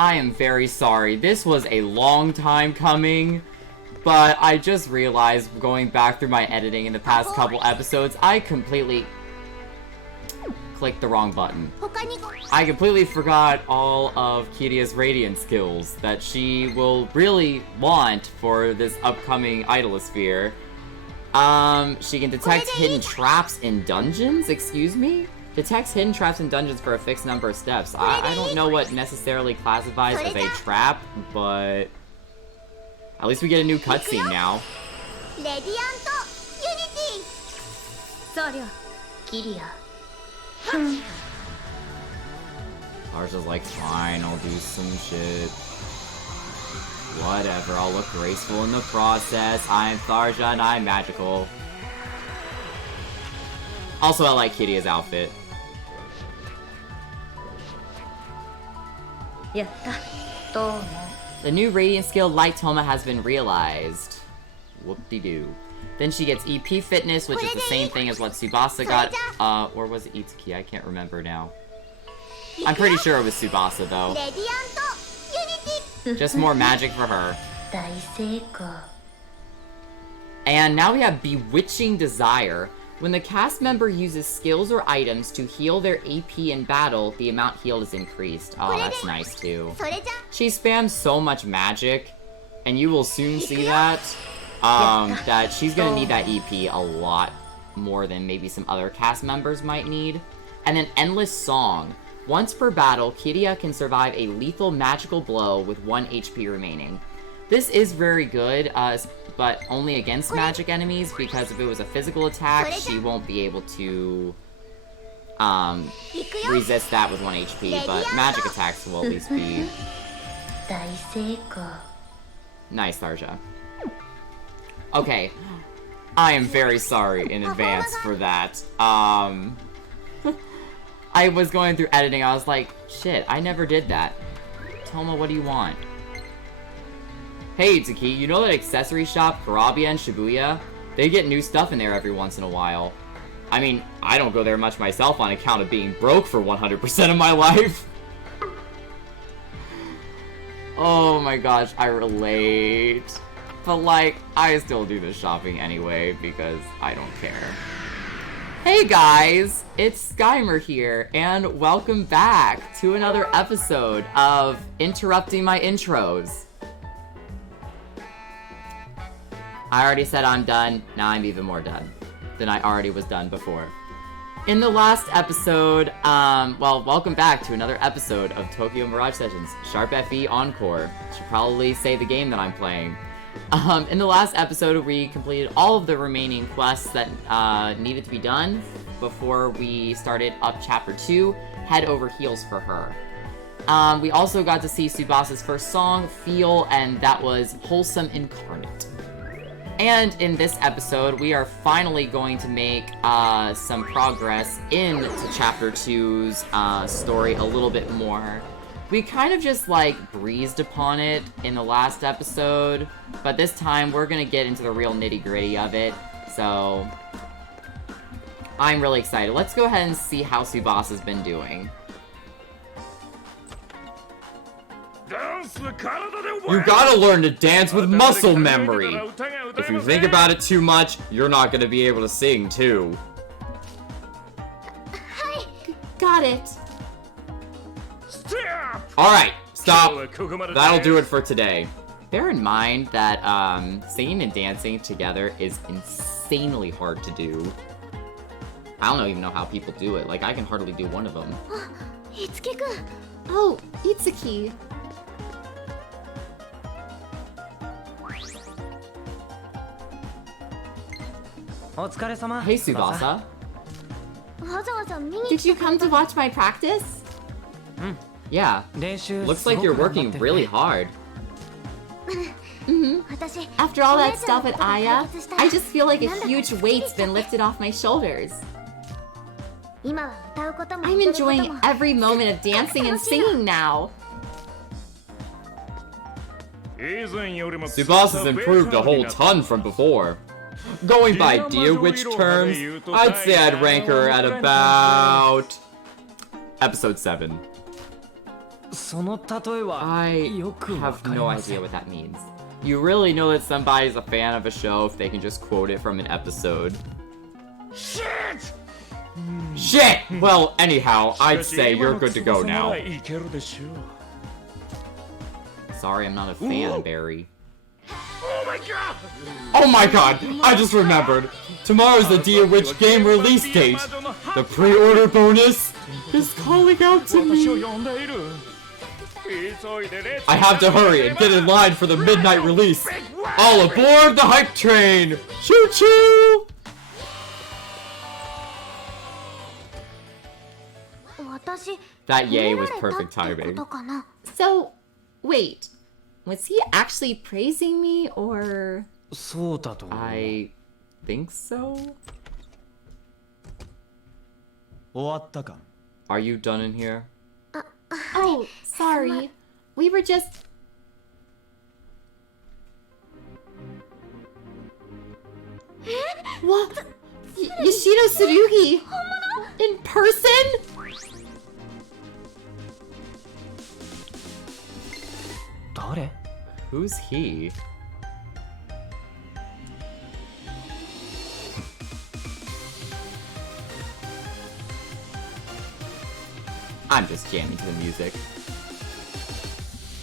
I am very sorry. This was a long time coming, but I just realized going back through my editing in the past couple episodes, I completely clicked the wrong button. I completely forgot all of Kiria's Radiant skills that she will really want for this upcoming Idolosphere. She can detect hidden traps in dungeons? Excuse me? Detects hidden traps in dungeons for a fixed number of steps. I don't know what necessarily classifies as a trap, but at least we get a new cutscene now. Arja's like, fine, I'll do some shit. Whatever, I'll look graceful in the process. I'm Tharja and I'm magical. Also, I like Kiria's outfit. The new Radiant skill, Light Toma, has been realized. Whoop-de-doo. Then she gets EP Fitness, which is the same thing as what Tsubasa got. Or was it Itsuki? I can't remember now. I'm pretty sure it was Tsubasa, though. Just more magic for her. And now we have Bewitching Desire. When the cast member uses skills or items to heal their AP in battle, the amount healed is increased. Oh, that's nice too. She spams so much magic, and you will soon see that, that she's gonna need that EP a lot more than maybe some other cast members might need. And then Endless Song. Once per battle, Kiria can survive a lethal magical blow with 1 HP remaining. This is very good, but only against magic enemies, because if it was a physical attack, she won't be able to resist that with 1 HP, but magic attacks will at least be... Nice, Tharja. Okay. I am very sorry in advance for that. I was going through editing, I was like, shit, I never did that. Toma, what do you want? Hey, Itsuki, you know that accessory shop, Karabia and Shibuya? They get new stuff in there every once in a while. I mean, I don't go there much myself on account of being broke for 100% of my life. Oh my gosh, I relate. But like, I still do the shopping anyway because I don't care. Hey guys, it's Skymer here, and welcome back to another episode of Interrupting My Intros. I already said I'm done, now I'm even more done than I already was done before. In the last episode, well, welcome back to another episode of Tokyo Mirage Sessions, Sharp FE Encore. Should probably say the game that I'm playing. In the last episode, we completed all of the remaining quests that needed to be done before we started up Chapter 2, Head Over Heels for Her. We also got to see Tsubasa's first song, Feel, and that was Wholesome Incarnate. And in this episode, we are finally going to make some progress into Chapter 2's story a little bit more. We kind of just, like, breezed upon it in the last episode, but this time we're gonna get into the real nitty-gritty of it, so I'm really excited. Let's go ahead and see how Tsubasa's been doing. You gotta learn to dance with muscle memory! If you think about it too much, you're not gonna be able to sing, too. Got it. Alright, stop. That'll do it for today. Bear in mind that singing and dancing together is insanely hard to do. I don't even know how people do it. Like, I can hardly do one of them. Itsuki-kun. Oh, Itsuki. Hey, Tsubasa. Did you come to watch my practice? Yeah. Looks like you're working really hard. After all that stuff at Aya, I just feel like a huge weight's been lifted off my shoulders. I'm enjoying every moment of dancing and singing now. Tsubasa's improved a whole ton from before. Going by Dear Witch terms, I'd say I'd rank her at about... Episode 7. I have no idea what that means. You really know that somebody's a fan of a show if they can just quote it from an episode. Shit! Shit! Well, anyhow, I'd say you're good to go now. Sorry, I'm not a fan, Barry. Oh my god! Oh my god! I just remembered! Tomorrow's the Dia Witch game release date! The pre-order bonus is calling out to me! I have to hurry and get in line for the midnight release! All aboard the hype train! Choo-choo! That yay was perfect timing. So, wait. Was he actually praising me, or... I think so? Are you done in here? Oh, sorry. We were just... What? Yoshido Tsurugi? In person? Who's he? I'm just jamming to the music.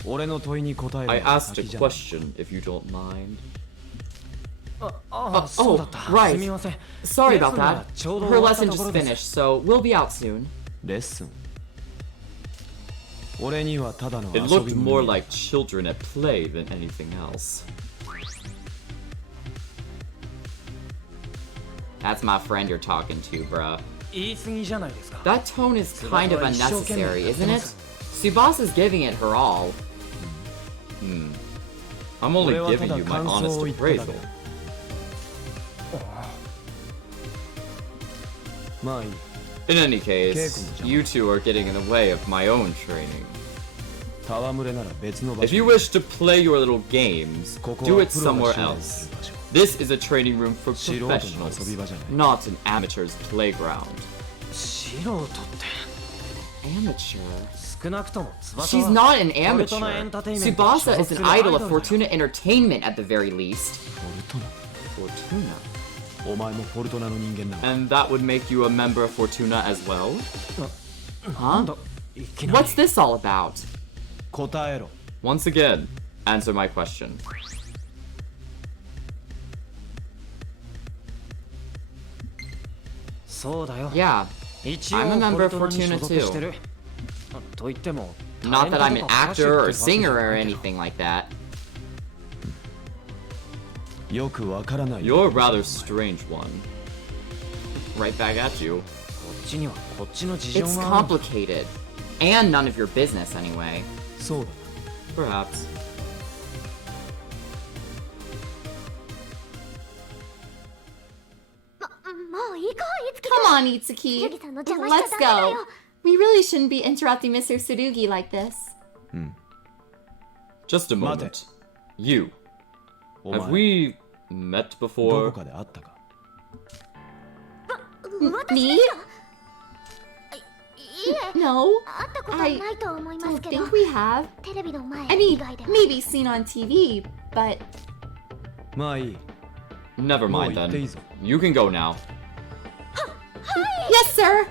I asked a question, if you don't mind. Oh, right. Sorry about that. Her lesson just finished, so we'll be out soon. It looked more like children at play than anything else. That's my friend you're talking to, bruh. That tone is kind of unnecessary, isn't it? Tsubasa's giving it her all. I'm only giving you my honest appraisal. In any case, you two are getting in the way of my own training. If you wish to play your little games, do it somewhere else. This is a training room for professionals, not an amateur's playground. Amateur? She's not an amateur. Tsubasa is an idol of Fortuna Entertainment at the very least. Fortuna? And that would make you a member of Fortuna as well? Huh? What's this all about? Once again, answer my question. Yeah, I'm a member of Fortuna too. Not that I'm an actor or singer or anything like that. You're a rather strange one. Right back at you. It's complicated. And none of your business, anyway. Perhaps. Come on, Itsuki. Let's go. We really shouldn't be interrupting Mr. Tsurugi like this. Just a moment. You. Have we met before? Me? No, I don't think we have. I mean, maybe seen on TV, but... Never mind then. You can go now. Yes, sir!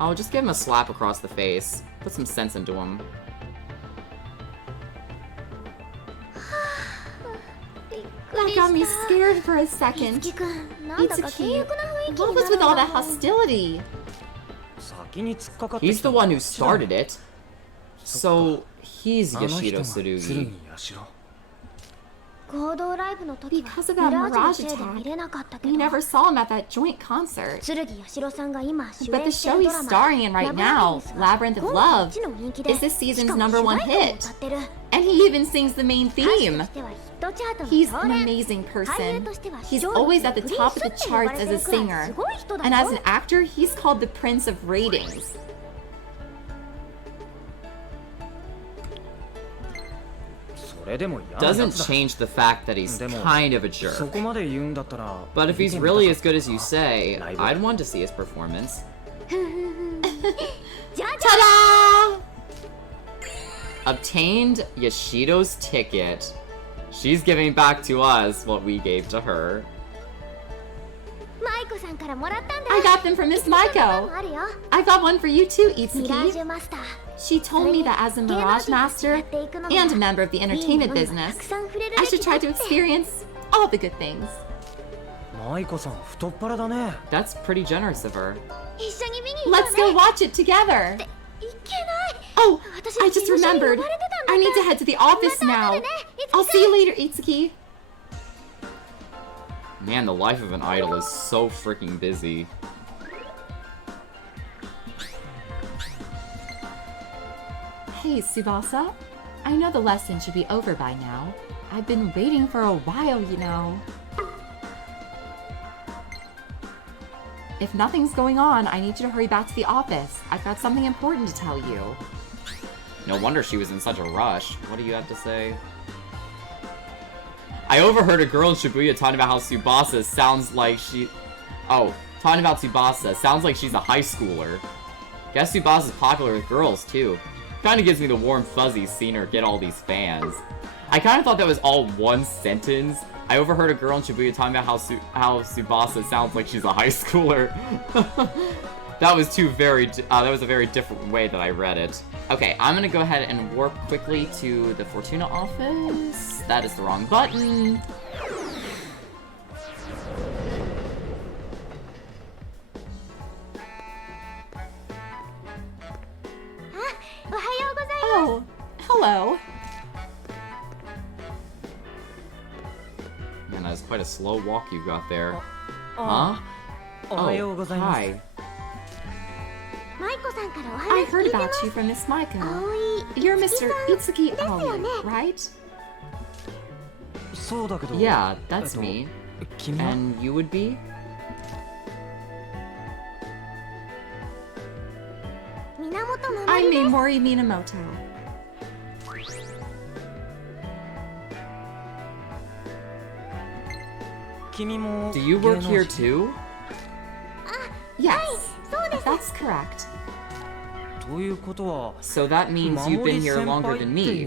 I'll just give him a slap across the face. Put some sense into him. That got me scared for a second. Itsuki, what was with all that hostility? He's the one who started it. So, he's Yoshido Tsurugi. Because of that Mirage attack, we never saw him at that joint concert. But the show he's starring in right now, Labyrinth of Love, is this season's #1 hit. And he even sings the main theme. He's an amazing person. He's always at the top of the charts as a singer. And as an actor, he's called the Prince of Ratings. Doesn't change the fact that he's kind of a jerk. But if he's really as good as you say, I'd want to see his performance. Ta-da! Obtained Yoshido's ticket. She's giving back to us what we gave to her. I got them from Miss Maiko. I got one for you too, Itsuki. She told me that as a Mirage Master and a member of the entertainment business, I should try to experience all the good things. That's pretty generous of her. Let's go watch it together. Oh, I just remembered. I need to head to the office now. I'll see you later, Itsuki. Man, the life of an idol is so freaking busy. Hey, Tsubasa. I know the lesson should be over by now. I've been waiting for a while, you know. If nothing's going on, I need you to hurry back to the office. I've got something important to tell you. No wonder she was in such a rush. What do you have to say? I overheard a girl in Shibuya talking about how Tsubasa sounds like she... Oh, talking about Tsubasa. Sounds like she's a high schooler. Guess Tsubasa's popular with girls, too. Kinda gives me the warm fuzzies seeing her get all these fans. I kinda thought that was all one sentence. I overheard a girl in Shibuya talking about how Tsubasa sounds like she's a high schooler. That was that was a very different way that I read it. Okay, I'm gonna go ahead and warp quickly to the Fortuna office. That is the wrong button. Oh, hello. Man, that is quite a slow walk you got there. Huh? Oh, hi. I heard about you from Miss Maiko. You're Mr. Itsuki Aoi, right? Yeah, that's me. And you would be? I'm Memori Minamoto. Do you work here too? Yes, that's correct. So that means you've been here longer than me.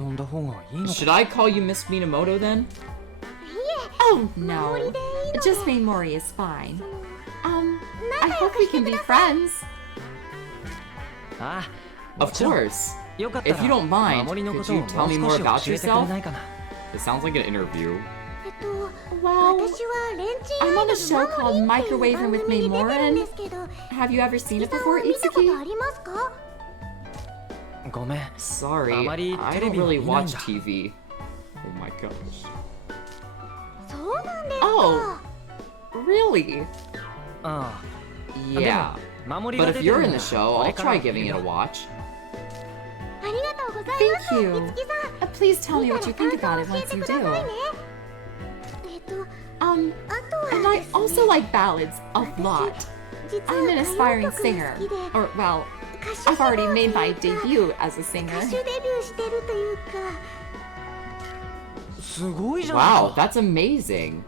Should I call you Miss Minamoto then? Oh no, just Memori is fine. I hope we can be friends. Of course. If you don't mind, could you tell me more about yourself? It sounds like an interview. Well, I'm on a show called Microwaving with Memorin. Have you ever seen it before, Itsuki? Sorry, I don't really watch TV. Oh my gosh. Oh, really? Yeah. But if you're in the show, I'll try giving it a watch. thank you. Please tell me what you think about it once you do. And I also like ballads a lot. I'm an aspiring singer. Or, well, I've already made my debut as a singer. Wow, that's amazing.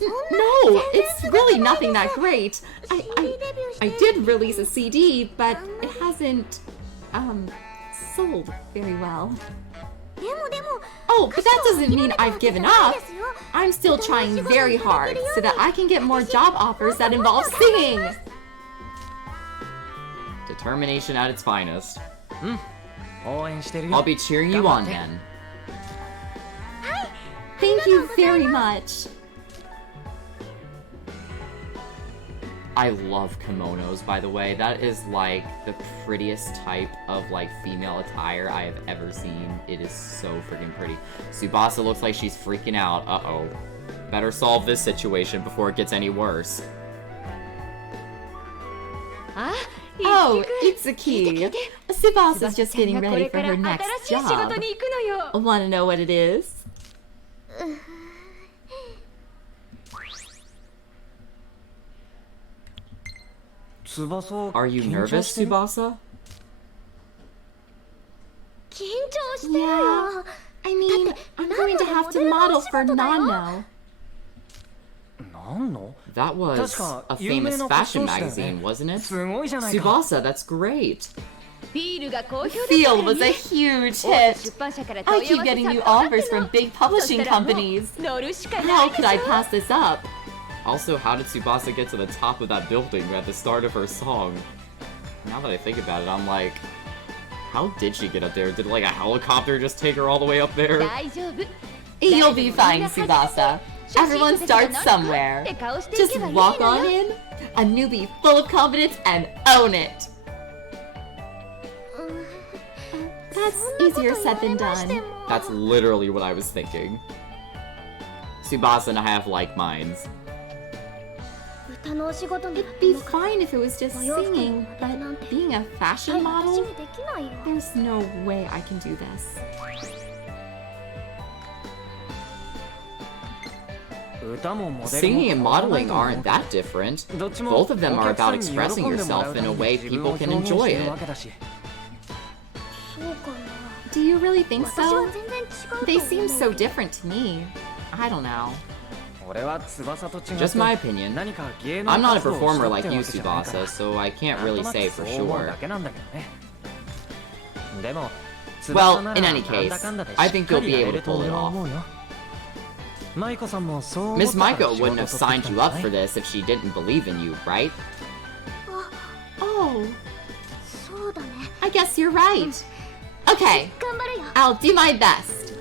No, it's really nothing that great. I did release a CD, but it hasn't, sold very well. Oh, but that doesn't mean I've given up. I'm still trying very hard so that I can get more job offers that involve singing. Determination at its finest. I'll be cheering you on then. Thank you very much. I love kimonos, by the way. That is like the prettiest type of like female attire I have ever seen. It is so freaking pretty. Tsubasa looks like she's freaking out. Uh-oh. Better solve this situation before it gets any worse. Oh, Itsuki. Tsubasa's just getting ready for her next job. Wanna know what it is? Are you nervous, Tsubasa? Yeah. I mean, I'm going to have to model for Nano. That was a famous fashion magazine, wasn't it? Tsubasa, that's great. Feel was a huge hit. I keep getting new offers from big publishing companies. How could I pass this up? Also, how did Tsubasa get to the top of that building at the start of her song? Now that I think about it, I'm like, how did she get up there? Did like a helicopter just take her all the way up there? You'll be fine, Tsubasa. Everyone starts somewhere. Just walk on in, a newbie full of confidence, and own it. That's easier said than done. That's literally what I was thinking. Tsubasa and I have like minds. It'd be fine if it was just singing, but being a fashion model? There's no way I can do this. Singing and modeling aren't that different. Both of them are about expressing yourself in a way people can enjoy it. Do you really think so? They seem so different to me. I don't know. Just my opinion. I'm not a performer like you, Tsubasa, so I can't really say for sure. Well, in any case, I think you'll be able to pull it off. Miss Maiko wouldn't have signed you up for this if she didn't believe in you, right? Oh. I guess you're right. Okay, I'll do my best.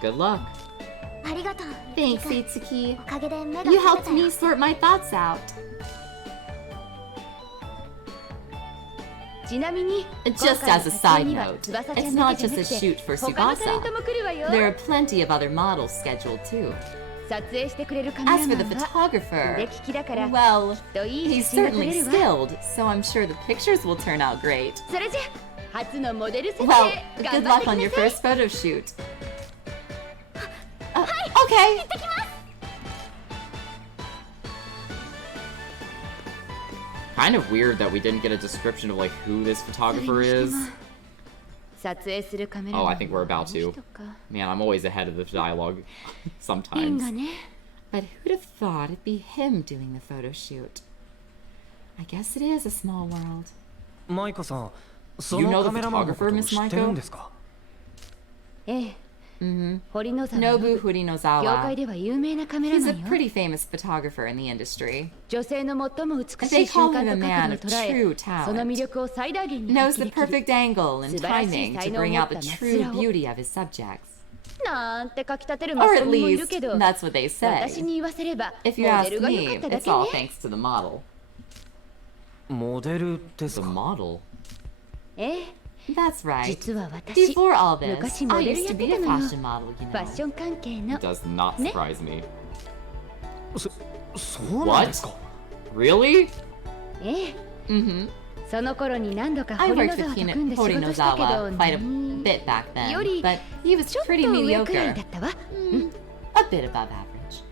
Good luck. Thanks, Itsuki. You helped me sort my thoughts out. Just as a side note, it's not just a shoot for Tsubasa. There are plenty of other models scheduled too. As for the photographer, well, he's certainly skilled, so I'm sure the pictures will turn out great. Well, good luck on your first photo shoot. Okay. Kind of weird that we didn't get a description of like who this photographer is. Oh, I think we're about to. Man, I'm always ahead of the dialogue sometimes. But who'd have thought it'd be him doing the photo shoot? I guess it is a small world. You know the photographer, Miss Maiko? Nobu Horinozawa. He's a pretty famous photographer in the industry. They call him a man of true talent. Knows the perfect angle and timing to bring out the true beauty of his subjects. Or at least, that's what they say. If you ask me, it's all thanks to the model. The model? That's right. Before all this, I used to be a fashion model, you know. It does not surprise me. What? Really? Mm-hmm. I worked with Horinozawa quite a bit back then, but he was pretty mediocre. A bit above average.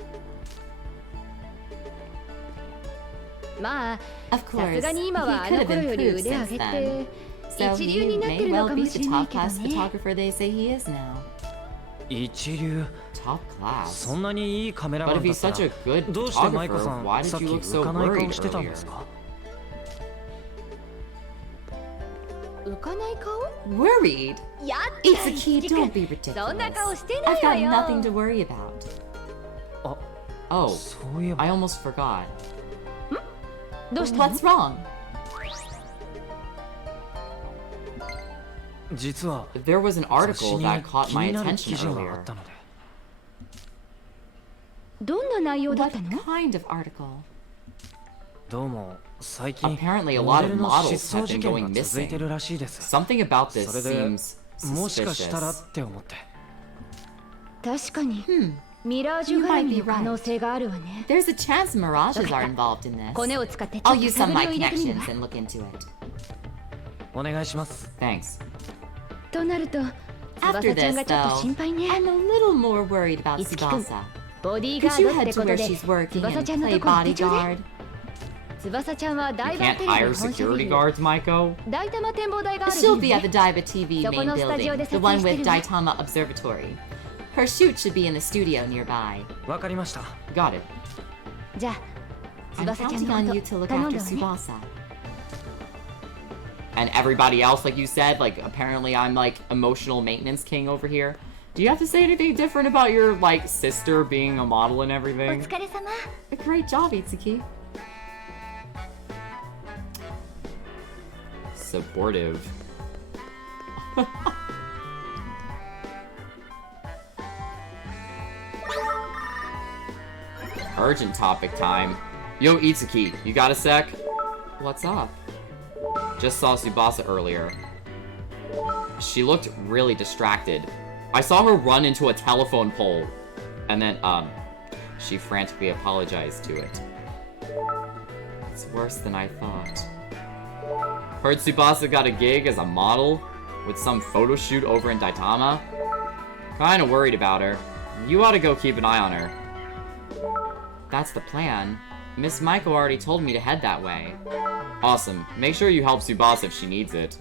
Of course, he could have improved since then. So he may well be the top-class photographer they say he is now. Top class? But if he's such a good photographer, why did you look so worried earlier? Worried? Itsuki, don't be ridiculous. I've got nothing to worry about. Oh, I almost forgot. What's wrong? There was an article that caught my attention earlier. What kind of article? Apparently a lot of models have been going missing. Something about this seems suspicious. You might be right. There's a chance Mirages are involved in this. I'll use some of my connections and look into it. Thanks. After this, though, I'm a little more worried about Tsubasa. Could you head to where she's working and play bodyguard? You can't hire security guards, Maiko? She'll be at the Daiba TV main building, the one with Daitama Observatory. Her shoot should be in the studio nearby. Got it. I'm counting on you to look after Tsubasa. And everybody else, like you said, like, apparently I'm, like, emotional maintenance king over here. Do you have to say anything different about your, like, sister being a model and everything? Great job, Itsuki. Supportive. Urgent topic time. Yo, Itsuki, you got a sec? What's up? Just saw Tsubasa earlier. She looked really distracted. I saw her run into a telephone pole. And then, she frantically apologized to it. It's worse than I thought. Heard Tsubasa got a gig as a model with some photo shoot over in Daitama. Kinda worried about her. You ought to go keep an eye on her. That's the plan. Miss Maiko already told me to head that way. Awesome. Make sure you help Tsubasa if she needs it.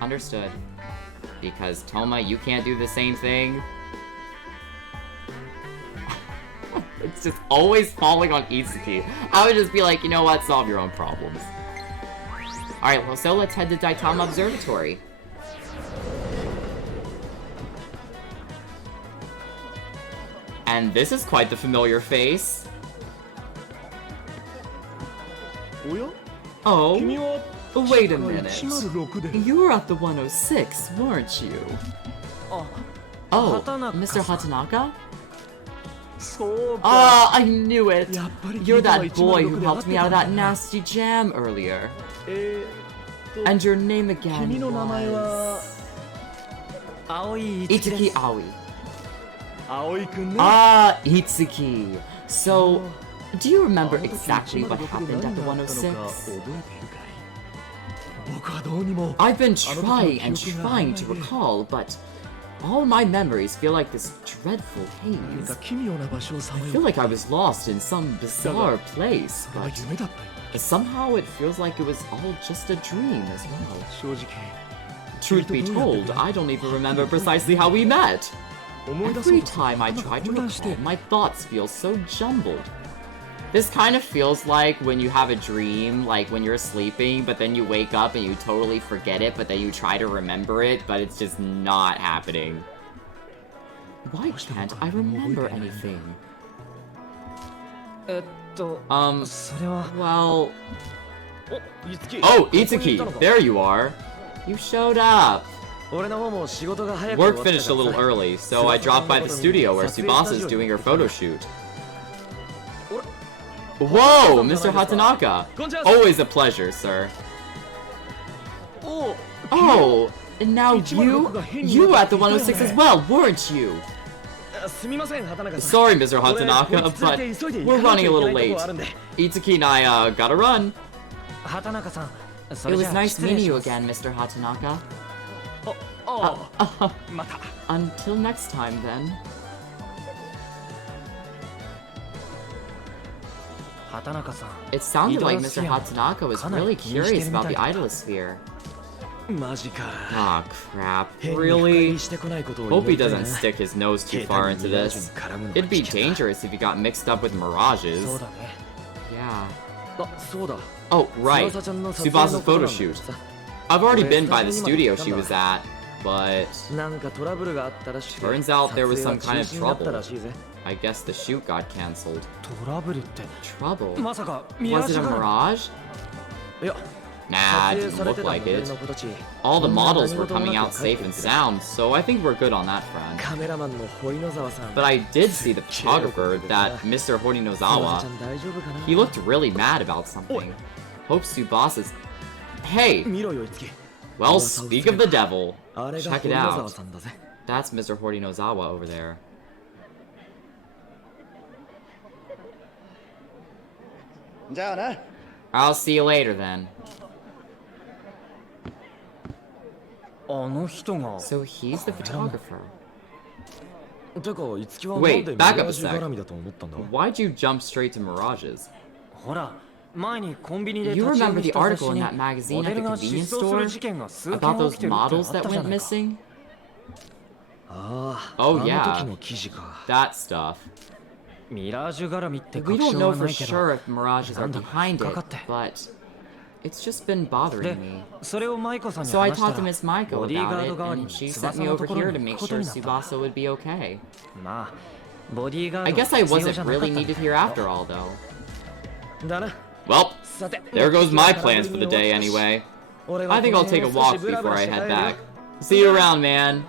Understood. Because, Toma, you can't do the same thing. It's just always falling on Itsuki. I would just be like, you know what? Solve your own problems. Alright, well, so let's head to Daitama Observatory. And this is quite the familiar face. Oh, wait a minute. You were at the 106, weren't you? Oh, Mr. Hatanaka? Ah, I knew it! You're that boy who helped me out of that nasty jam earlier. And your name again was... Itsuki Aoi. Ah, Itsuki. So, do you remember exactly what happened at the 106? I've been trying and trying to recall, but all my memories feel like this dreadful haze. I feel like I was lost in some bizarre place, but somehow it feels like it was all just a dream as well. Truth be told, I don't even remember precisely how we met. Every time I try to recall, my thoughts feel so jumbled. This kind of feels like when you have a dream, like when you're sleeping, but then you wake up and you totally forget it, but then you try to remember it, but it's just not happening. Why can't I remember anything? Well... Oh, Itsuki! There you are! You showed up! Work finished a little early, so I dropped by the studio where Tsubasa's doing her photo shoot. Whoa, Mr. Hatanaka! Always a pleasure, sir. Oh, and now you were at the 106 as well, weren't you? Sorry, Mr. Hatanaka, but we're running a little late. Itsuki and I, gotta run. It was nice meeting you again, Mr. Hatanaka. Until next time, then. It sounded like Mr. Hatanaka was really curious about the idolosphere. Aw, crap. Really? Hope he doesn't stick his nose too far into this. It'd be dangerous if he got mixed up with mirages. Yeah. Oh, right. Tsubasa's photo shoot. I've already been by the studio she was at, but... turns out there was some kind of trouble. I guess the shoot got cancelled. Trouble? Was it a mirage? Nah, it didn't look like it. All the models were coming out safe and sound, so I think we're good on that front. But I did see the photographer, that Mr. Horinozawa. He looked really mad about something. Hope Tsubasa's... Hey! Well, speak of the devil. Check it out. That's Mr. Horinozawa over there. I'll see you later then. So he's the photographer. Wait, back up a sec. Why'd you jump straight to mirages? You remember the article in that magazine at the convenience store? About those models that went missing? Oh yeah, that stuff. We don't know for sure if mirages are behind it, but it's just been bothering me. So I talked to Miss Maiko about it, and she sent me over here to make sure Tsubasa would be okay. I guess I wasn't really needed here after all, though. Well, there goes my plans for the day anyway. I think I'll take a walk before I head back. See you around, man.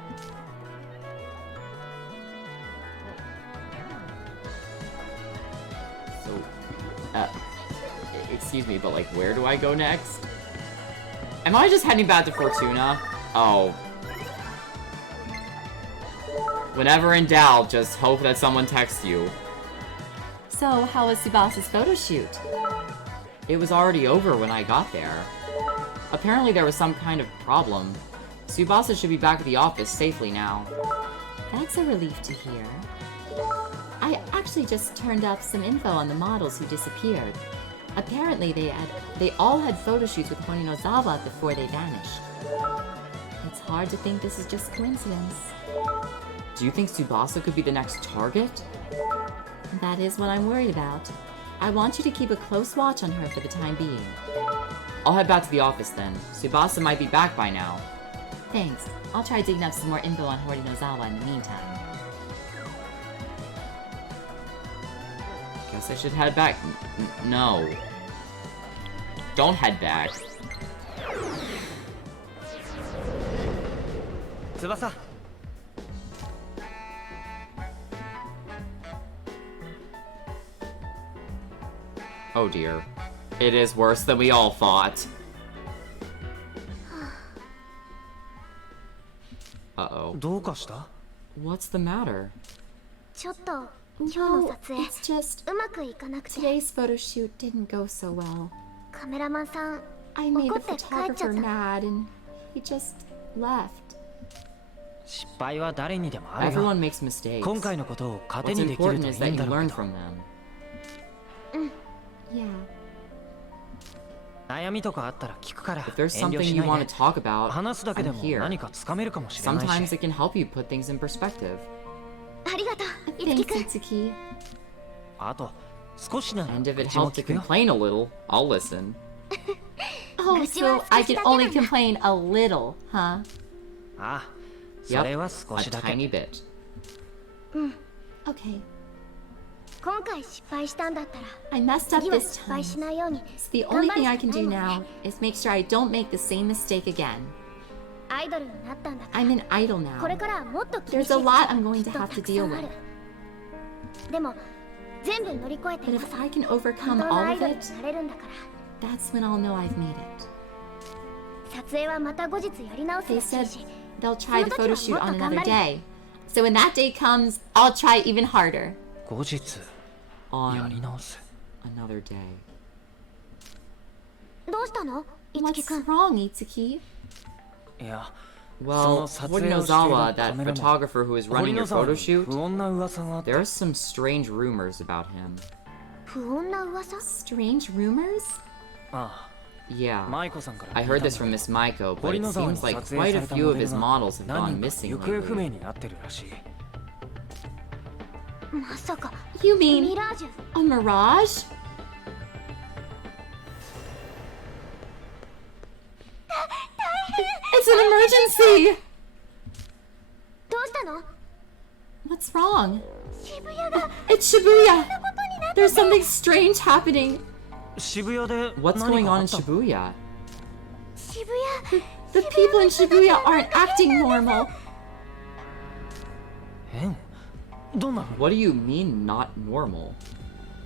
So, excuse me, but like, where do I go next? Am I just heading back to Fortuna? Oh. Whenever in doubt, just hope that someone texts you. So, how was Tsubasa's photo shoot? It was already over when I got there. Apparently there was some kind of problem. Tsubasa should be back at the office safely now. That's a relief to hear. I actually just turned up some info on the models who disappeared. Apparently they all had photo shoots with Horinozawa before they vanished. It's hard to think this is just coincidence. Do you think Tsubasa could be the next target? That is what I'm worried about. I want you to keep a close watch on her for the time being. I'll head back to the office then. Tsubasa might be back by now. Thanks. I'll try digging up some more info on Horinozawa in the meantime. Guess I should head back. No. Don't head back. Tsubasa. Oh dear. It is worse than we all thought. Uh-oh. What's the matter? No, it's just today's photo shoot didn't go so well. I made the photographer mad and he just left. Everyone makes mistakes. What's important is that you learn from them. Yeah. If there's something you want to talk about, I'm here. Sometimes it can help you put things in perspective. Thanks, Itsuki. And if it helped to complain a little, I'll listen. Oh, so I can only complain a little, huh? Yep, a tiny bit. Okay. I messed up this time. So the only thing I can do now is make sure I don't make the same mistake again. I'm an idol now. There's a lot I'm going to have to deal with. But if I can overcome all of it, that's when I'll know I've made it. They said they'll try the photo shoot on another day. So when that day comes, I'll try even harder. On another day. What's wrong, Itsuki? Well, Horinozawa, that photographer who is running your photo shoot, there are some strange rumors about him. Strange rumors? Yeah, I heard this from Miss Maiko, but it seems like quite a few of his models have gone missing lately. You mean a Mirage? It's an emergency! What's wrong? It's Shibuya! There's something strange happening. What's going on in Shibuya? The people in Shibuya aren't acting normal. What do you mean, not normal?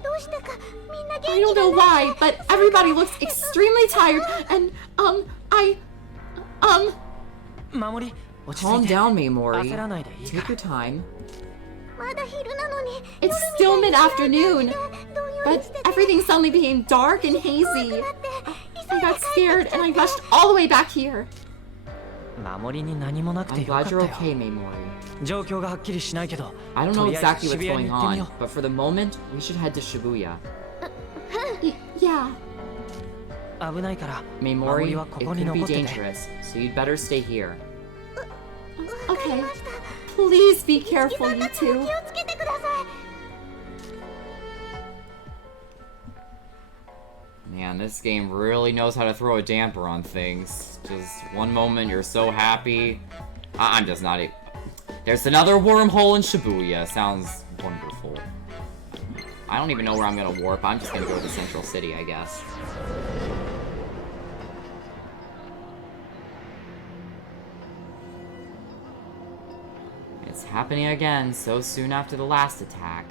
I don't know why, but everybody looks extremely tired, and, Calm down, Meimori. Take your time. It's still mid-afternoon, but everything suddenly became dark and hazy. I got scared, and I rushed all the way back here. I'm glad you're okay, Meimori. I don't know exactly what's going on, but for the moment, we should head to Shibuya. Yeah. Meimori, it could be dangerous, so you'd better stay here. Okay. Please be careful, you two. Man, this game really knows how to throw a damper on things. Just one moment you're so happy. I'm just not... There's another wormhole in Shibuya. Sounds wonderful. I don't even know where I'm gonna warp. I'm just gonna go to Central City, I guess. It's happening again so soon after the last attack.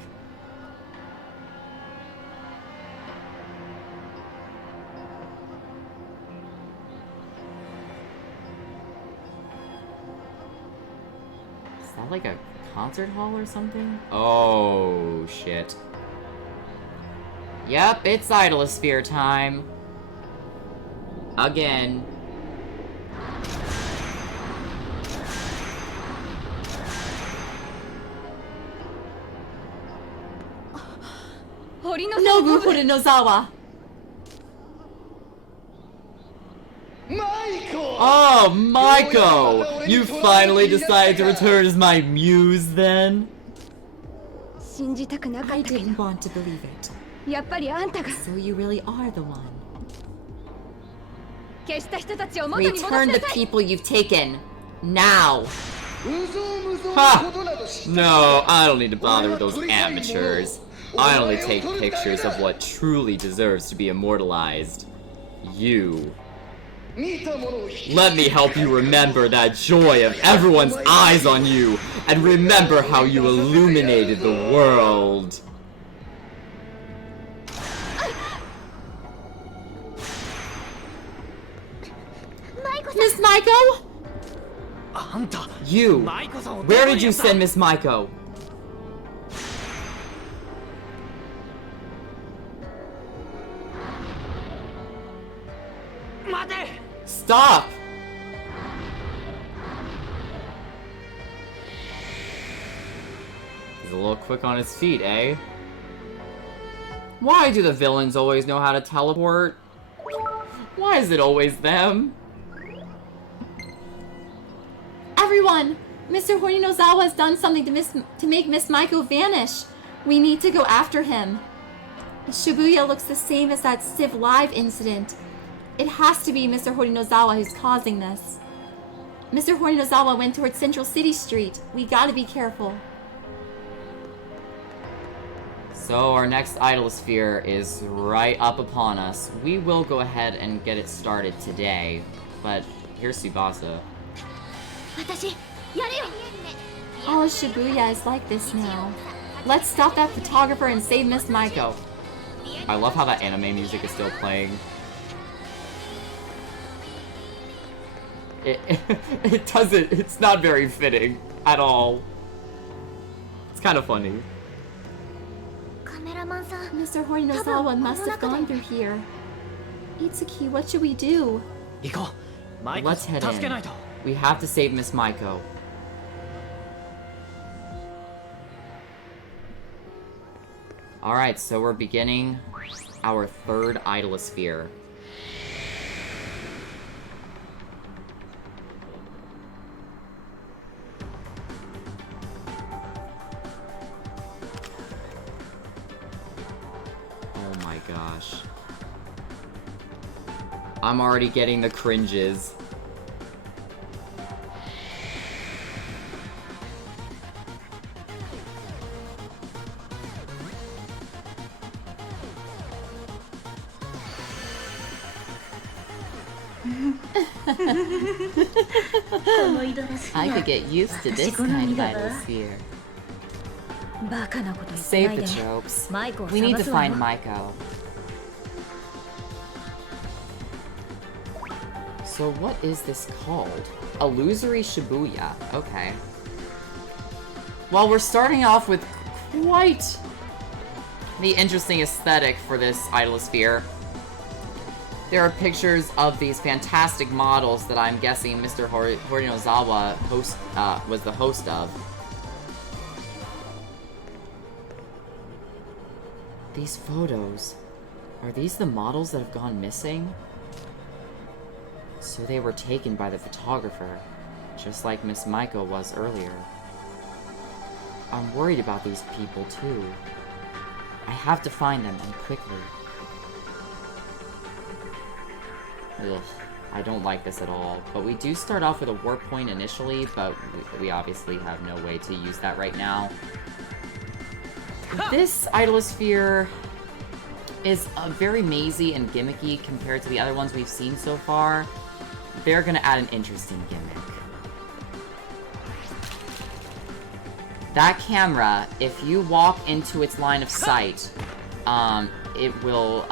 Is that like a concert hall or something? Oh, shit. Yep, it's Idolosphere time. Again. Nobu Horinozawa! Oh, Maiko! You finally decided to return as my muse, then? I didn't want to believe it. So you really are the one. Return the people you've taken. Now! Ha! No, I don't need to bother with those amateurs. I only take pictures of what truly deserves to be immortalized. You. Let me help you remember that joy of everyone's eyes on you, and remember how you illuminated the world. Miss Maiko? You! Where did you send Miss Maiko? Stop! He's a little quick on his feet, eh? Why do the villains always know how to teleport? Why is it always them? Everyone! Mr. Horinozawa has done something to make Miss Maiko vanish. We need to go after him. Shibuya looks the same as that Civ Live incident. It has to be Mr. Horinozawa who's causing this. Mr. Horinozawa went towards Central City Street. We gotta be careful. So our next Idolosphere is right up upon us. We will go ahead and get it started today, but here's Tsubasa. All of Shibuya is like this now. Let's stop that photographer and save Miss Maiko. I love how that anime music is still playing. It's not very fitting at all. It's kind of funny. Mr. Horinozawa must have gone through here. Itsuki, what should we do? Let's head in. We have to save Miss Maiko. Alright, so we're beginning our third Idolosphere. Oh my gosh. I'm already getting the cringes. I could get used to this kind of Idolosphere. Save the jokes. We need to find Maiko. So what is this called? Illusory Shibuya. Okay. Well, we're starting off with quite the interesting aesthetic for this Idolosphere. There are pictures of these fantastic models that I'm guessing Mr. Horinozawa was the host of. These photos, are these the models that have gone missing? So they were taken by the photographer, just like Miss Maiko was earlier. I'm worried about these people too. I have to find them, and quickly. Ugh, I don't like this at all. But we do start off with a warp point initially, but we obviously have no way to use that right now. This Idolosphere is very mazy and gimmicky compared to the other ones we've seen so far. They're gonna add an interesting gimmick. That camera, if you walk into its line of sight, it will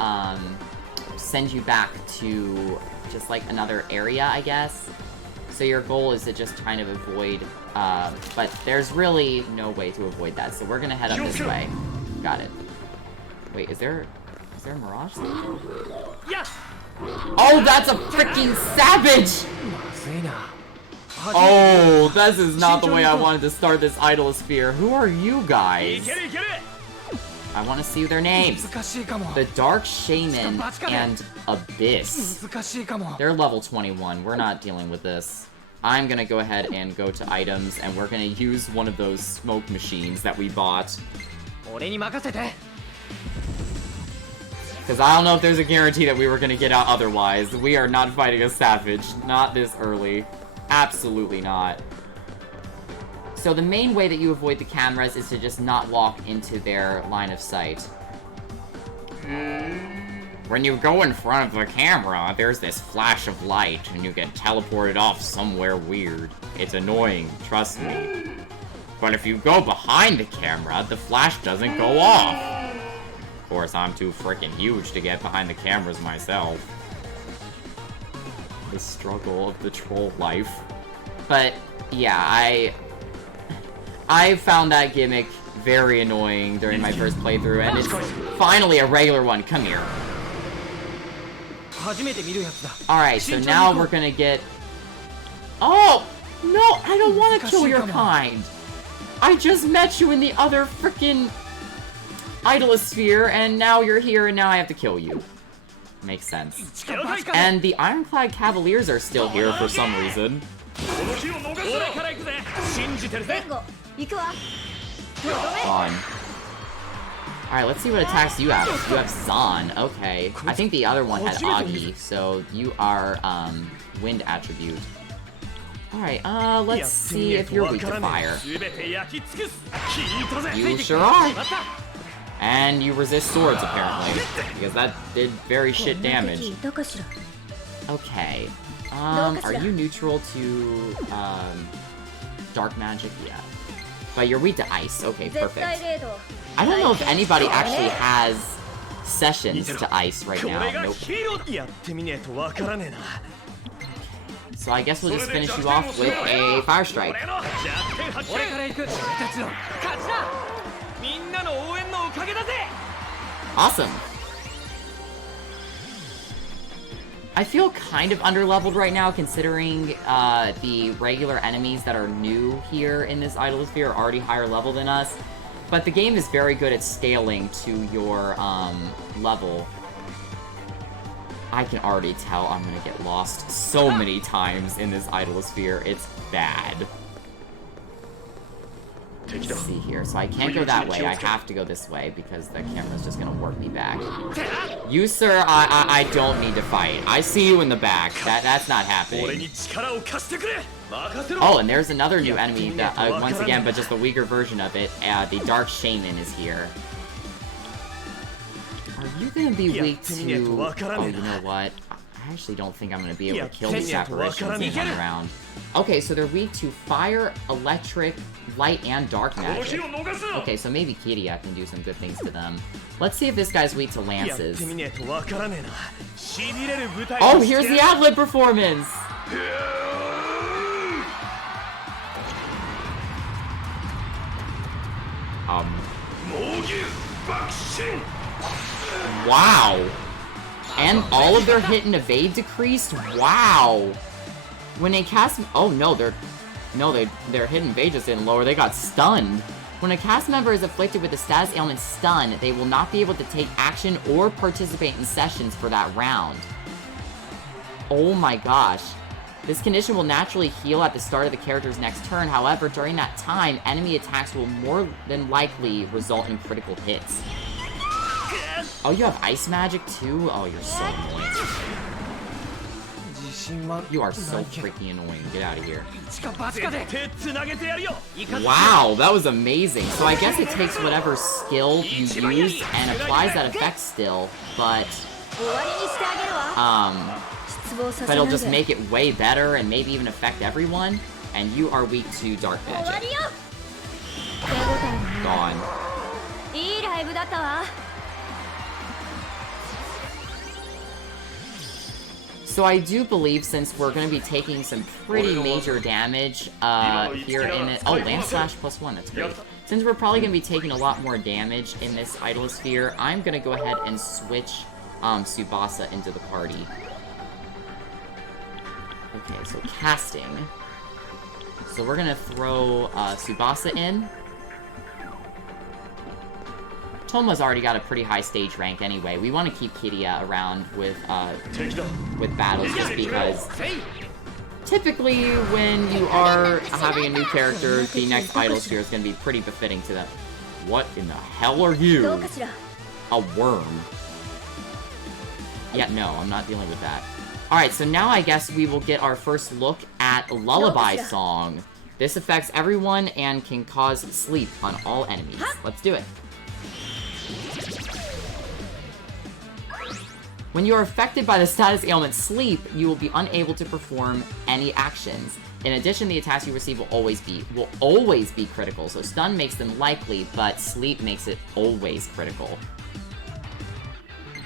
send you back to just like another area, I guess. So your goal is to just kind of avoid, but there's really no way to avoid that. So we're gonna head up this way. Got it. Wait, is there a Mirage there? Oh, that's a freaking savage! Oh, this is not the way I wanted to start this Idolosphere. Who are you guys? I want to see their names. The Dark Shaman and Abyss. They're level 21. We're not dealing with this. I'm gonna go ahead and go to items, and we're gonna use one of those smoke machines that we bought. Because I don't know if there's a guarantee that we were gonna get out otherwise. We are not fighting a savage. Not this early. Absolutely not. So the main way that you avoid the cameras is to just not walk into their line of sight. When you go in front of the camera, there's this flash of light, and you get teleported off somewhere weird. It's annoying, trust me. But if you go behind the camera, the flash doesn't go off. Of course, I'm too freaking huge to get behind the cameras myself. The struggle of the troll life. But, yeah, I found that gimmick very annoying during my first playthrough, and it's finally a regular one. Come here. Alright, so now we're gonna get... Oh! No, I don't want to kill your kind! I just met you in the other frickin' Idolosphere, and now you're here, and now I have to kill you. Makes sense. And the Ironclad Cavaliers are still here for some reason. Fun. Alright, let's see what attacks you have. You have Zahn, okay. I think the other one had Agi, so you are, wind attribute. Alright, let's see if you're weak to fire. You sure are! And you resist swords, apparently. Because that did very shit damage. Okay. Are you neutral to, dark magic? Yeah. But you're weak to ice. Okay, perfect. I don't know if anybody actually has sessions to ice right now. Nope. So I guess we'll just finish you off with a Fire Strike. Awesome. I feel kind of underleveled right now, considering the regular enemies that are new here in this Idolosphere are already higher level than us. But the game is very good at scaling to your level. I can already tell I'm gonna get lost so many times in this Idolosphere. It's bad. Let's see here. So I can't go that way. I have to go this way because the camera's just gonna warp me back. You, sir, I don't need to fight. I see you in the back. That's not happening. Oh, and there's another new enemy that, once again, but just a weaker version of it. The Dark Shaman is here. Are you gonna be weak to... Oh, you know what? I actually don't think I'm gonna be able to kill these apparitions in one round. Okay, so they're weak to fire, electric, light, and dark magic. Okay, so maybe Kiria can do some good things to them. Let's see if this guy's weak to lances. Oh, here's the ad-lib performance! Wow! And all of their hit and evade decreased? Wow! When a cast... Oh, no, their hit and evade just didn't lower. They got stunned. When a cast member is afflicted with the status ailment Stun, they will not be able to take action or participate in sessions for that round. Oh my gosh. This condition will naturally heal at the start of the character's next turn. However, during that time, enemy attacks will more than likely result in critical hits. Oh, you have ice magic too? Oh, you're so annoying. You are so freaking annoying. Get out of here. Wow, that was amazing. So I guess it takes whatever skill you use and applies that effect still, but it'll just make it way better and maybe even affect everyone. And you are weak to dark magic. Gone. So I do believe, since we're going to be taking some pretty major damage here in it. Oh, Land Slash +1, that's great. Since we're probably going to be taking a lot more damage in this Idol Sphere, I'm going to go ahead and switch Tsubasa into the party. Okay, so casting. So we're going to throw Tsubasa in. Toma's already got a pretty high stage rank anyway. We want to keep Kiria around with battles just because typically when you are having a new character, the next Idol Sphere is going to be pretty befitting to them. What in the hell are you? A worm. Yeah, no, I'm not dealing with that. Alright, so now I guess we will get our first look at Lullaby Song. This affects everyone and can cause sleep on all enemies. Let's do it. When you are affected by the status ailment Sleep, you will be unable to perform any actions. In addition, the attacks you receive will always be critical. So stun makes them likely, but sleep makes it always critical.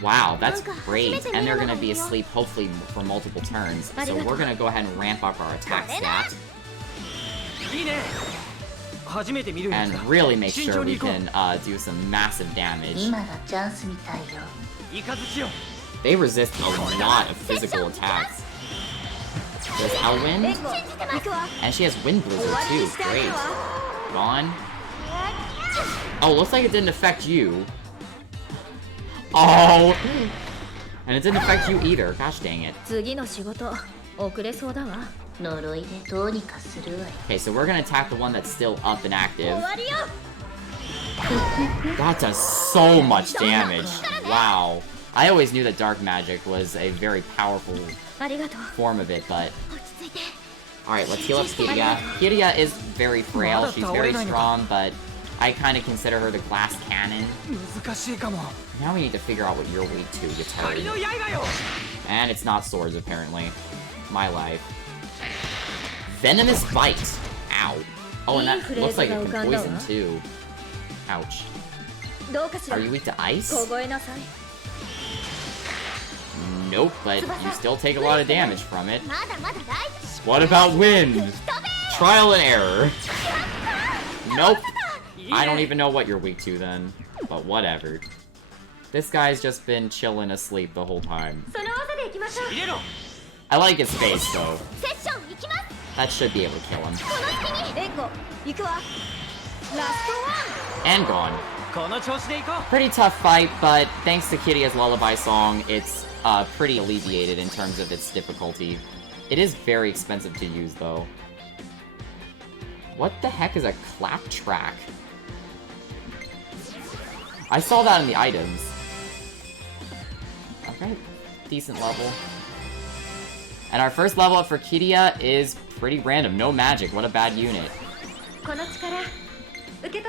Wow, that's great. And they're gonna be asleep hopefully for multiple turns. So we're gonna go ahead and ramp up our attack stat. And really make sure we can do some massive damage. They resist a lot of physical attacks. There's Elwind. And she has Wind Blizzard too. Great. Gone. Oh, looks like it didn't affect you. Oh! And it didn't affect you either. Gosh dang it. Okay, so we're gonna attack the one that's still up and active. That does so much damage. Wow. I always knew that dark magic was a very powerful form of it, but... Alright, let's heal up Kiria. Kiria is very frail, she's very strong, but I kind of consider her the glass cannon. Now we need to figure out what you're weak to, Guitar. And it's not swords, apparently. My life. Venomous Bite. Ow. Oh, and that looks like it can poison, too. Ouch. Are you weak to ice? Nope, but you still take a lot of damage from it. What about wind? Trial and error. Nope. I don't even know what you're weak to then, but whatever. This guy's just been chilling asleep the whole time. I like his face though. That should be able to kill him. And gone. Pretty tough fight, but thanks to Kiria's Lullaby Song, it's pretty alleviated in terms of its difficulty. It is very expensive to use, though. What the heck is a clap track? I saw that in the items. Okay, decent level. And our first level up for Kiria is pretty random. No magic, what a bad unit.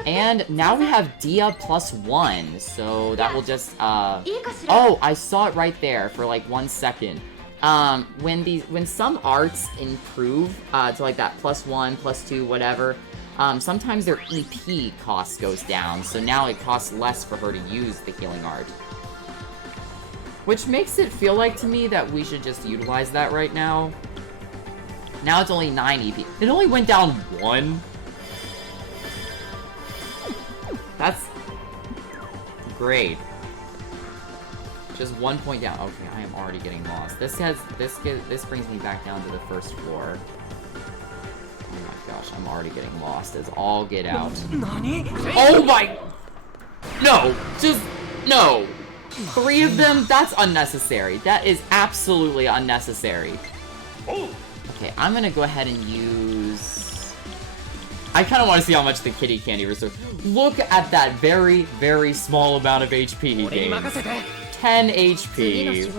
And now we have Dia +1, so that will just, oh, I saw it right there for like 1 second. When some arts improve, to like that +1, +2, whatever, sometimes their EP cost goes down, so now it costs less for her to use the healing art. Which makes it feel like to me that we should just utilize that right now. Now it's only 9 EP. It only went down 1. That's great. Just 1 point down. Okay, I am already getting lost. This brings me back down to the first floor. Oh my gosh, I'm already getting lost as all get out. Oh my! No! Just, no! 3 of them? That's unnecessary. That is absolutely unnecessary. Okay, I'm gonna go ahead and use... I kind of want to see how much the kitty candy restores. Look at that very, very small amount of HP he gained. 10 HP.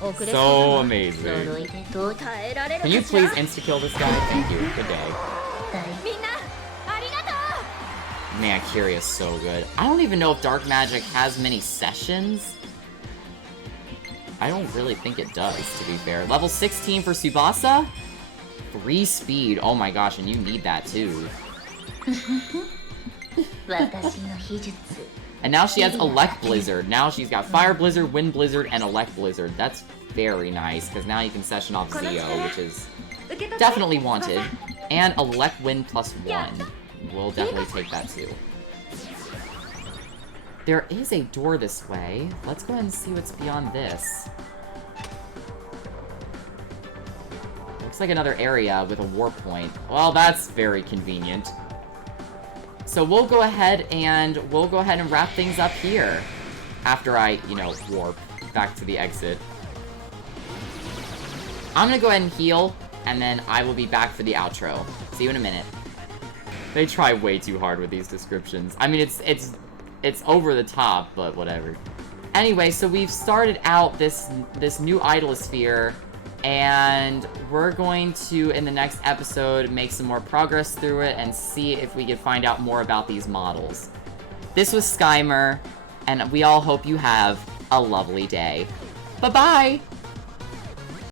So amazing. Can you please insta-kill this guy? Thank you. Good day. Man, Kiri is so good. I don't even know if Dark Magic has many sessions. I don't really think it does, to be fair. Level 16 for Tsubasa? 3 speed. Oh my gosh, and you need that too. And now she has Elect Blizzard. Now she's got Fire Blizzard, Wind Blizzard, and Elect Blizzard. That's very nice, because now you can session off Zio, which is definitely wanted. And Elect Wind +1. We'll definitely take that too. There is a door this way. Let's go ahead and see what's beyond this. Looks like another area with a warp point. Well, that's very convenient. So we'll go ahead and wrap things up here. After I, warp back to the exit. I'm gonna go ahead and heal, and then I will be back for the outro. See you in a minute. They try way too hard with these descriptions. I mean, it's over the top, but whatever. Anyway, so we've started out this new Idolosphere, and we're going to, in the next episode, make some more progress through it and see if we can find out more about these models. This was Skymer, and we all hope you have a lovely day. Bye-bye!